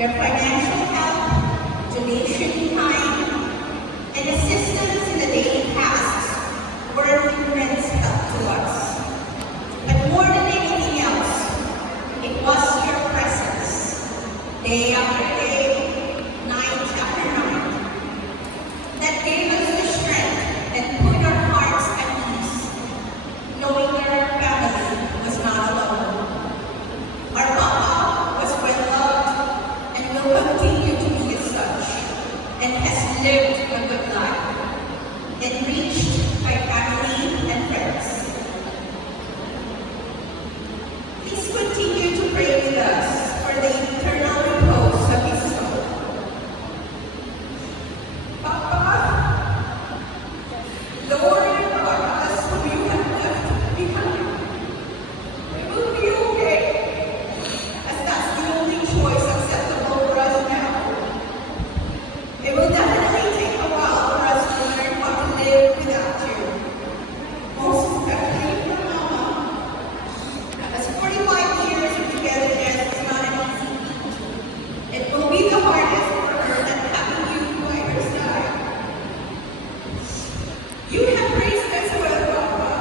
Your financial help, donation time, and assistance in the daily tasks were immense help to us. But more than anything else, it was your presence, day after day, night after night, that gave us the strength and put our hearts at ease, knowing that our family was not alone. Our Papa was well loved and will continue to be as such, and has lived a good life, enriched by family and friends. Please continue to pray with us for the eternal repose of his soul. Papa, Lord, brought us whom you have left behind. We will be okay, as that's the only choice acceptable for us now. It will definitely take a while for us to learn how to live without you. Most especially for Mama. As 45 years of togetherness is not an easy feat. It will be the hardest for her than having you by her side. You have raised us well, Papa,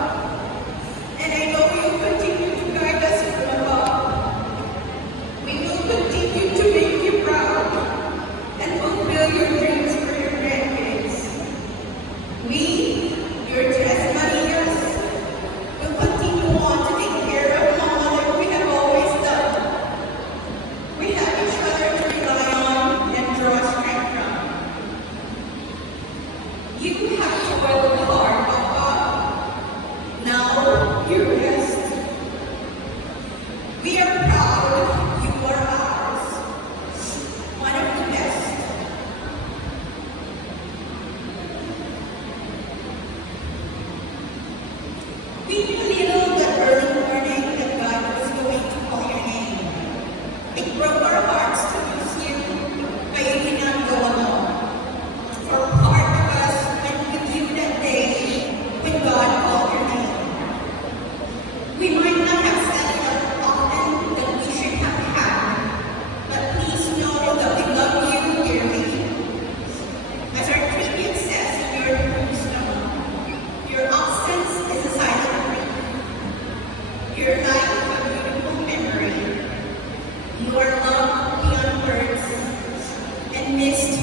and I know you'll continue to guide us from above. We will continue to make you proud and fulfill your dreams for your grandkids. We, your Tasmanians, will continue on to take care of Mama like we have always done. We have each other to rely on and draw strength from. You have toiled hard, Papa. Now you rest. We are proud you are ours. One of the best. We knew little that early morning that God was going to call your name. It broke our hearts to lose you, but you did not go alone. For part of us went with you that day when God called your name. We might not have said it often that we should have had, but please know that we love you dearly. As our tribute says in your tombstone, your absence is a silent grief. Your life a beautiful memory. You are loved beyond words and missed